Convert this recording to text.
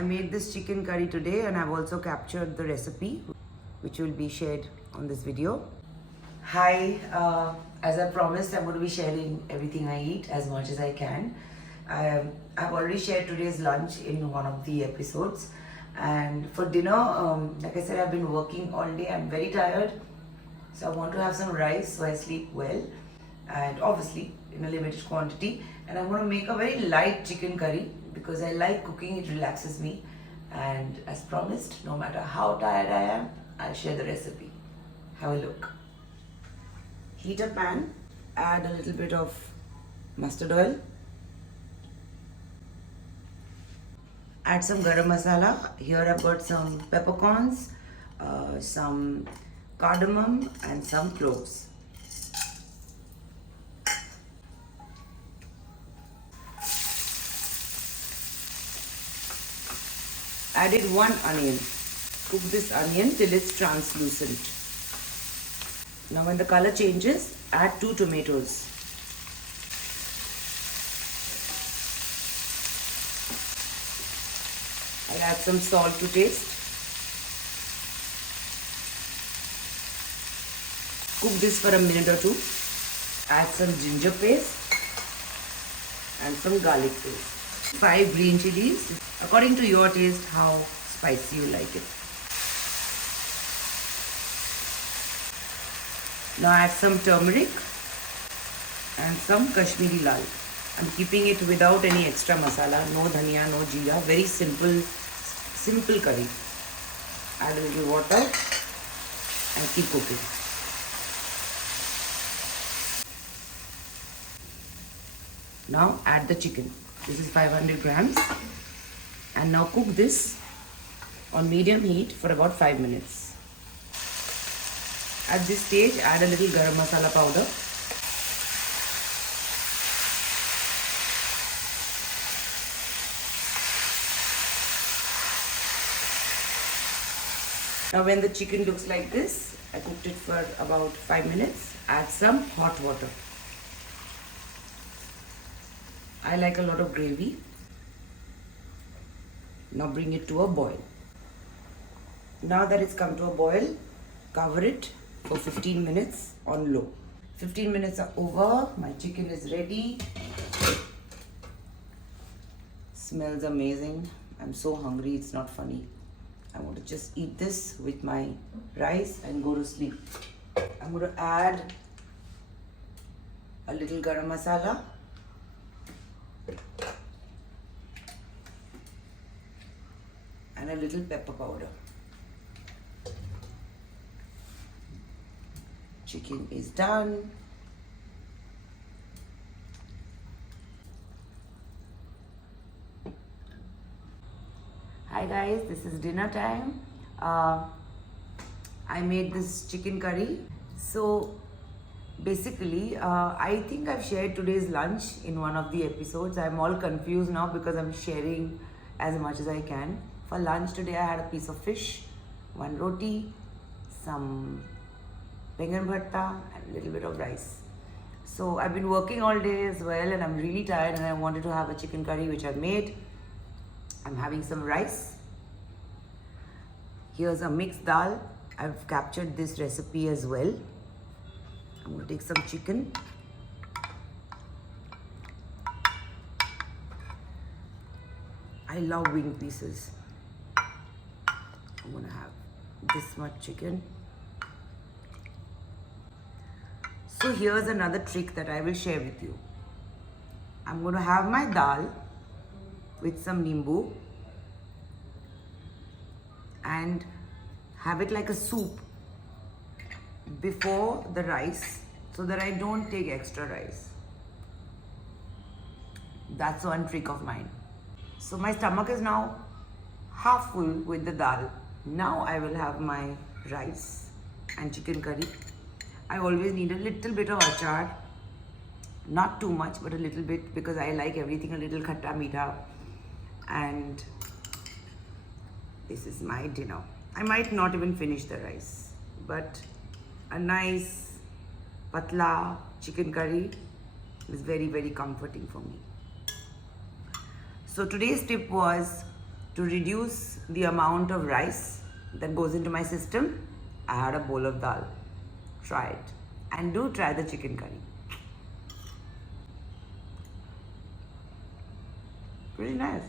I made this chicken curry today and I've also captured the recipe which will be shared on this video. Hi, as I promised, I'm going to be sharing everything I eat as much as I can. I've already shared today's lunch in one of the episodes, and for dinner, like I said, I've been working all day. I'm very tired, so I want to have some rice so I sleep well, and obviously in a limited quantity. And I'm going to make a very light chicken curry because I like cooking, it relaxes me. And as promised, no matter how tired I am, I'll share the recipe. Have a look. Heat a pan, add a little bit of mustard oil, add some garam masala. Here I've got some peppercorns, some cardamom and some cloves. Added 1 onion. Cook this onion till it's translucent. Now when the color changes, add 2 tomatoes. I'll add some salt to taste. Cook this for a minute or two. Add some ginger paste and some garlic paste. 5 green chilies, according to your taste, how spicy you like it. Now add some turmeric and some Kashmiri lal. I'm keeping it without any extra masala, no dhania, no jeera, very simple curry. Add a little water and keep cooking. Now add the chicken. This is 500 grams. And now cook this on medium heat for about 5 minutes. At this stage, add a little garam masala powder. Now when the chicken looks like this, I cooked it for about 5 minutes, add some hot water. I like a lot of gravy. Now bring it to a boil. Now that it's come to a boil, cover it for 15 minutes on low. 15 minutes are over, my chicken is ready. Smells amazing. I'm so hungry, it's not funny. I want to just eat this with my rice and go to sleep. I'm going to add a little garam masala. And a little pepper powder. Chicken is done. Hi guys, this is dinner time. I made this chicken curry. So basically, I think I've shared today's lunch in one of the episodes. I'm all confused now because I'm sharing as much as I can. For lunch today, I had a piece of fish, 1 roti, some bengan bhatta, and a little bit of rice. So I've been working all day as well, and I'm really tired, and I wanted to have a chicken curry, which I've made. I'm having some rice. Here's a mixed dal. I've captured this recipe as well. I'm going to take some chicken. I love wing pieces. I'm going to have this much chicken. So here's another trick that I will share with you. I'm going to have my dal with some nimbu and have it like a soup before the rice so that I don't take extra rice. That's one trick of mine. So my stomach is now half full with the dal. Now I will have my rice and chicken curry. I always need a little bit of achar, not too much but a little bit because I like everything a little khatta meetha. And this is my dinner. I might not even finish the rice, but a nice patla chicken curry is very, very comforting for me. So today's tip was to reduce the amount of rice that goes into my system, I had a bowl of dal. Try it. And do try the chicken curry. Pretty nice.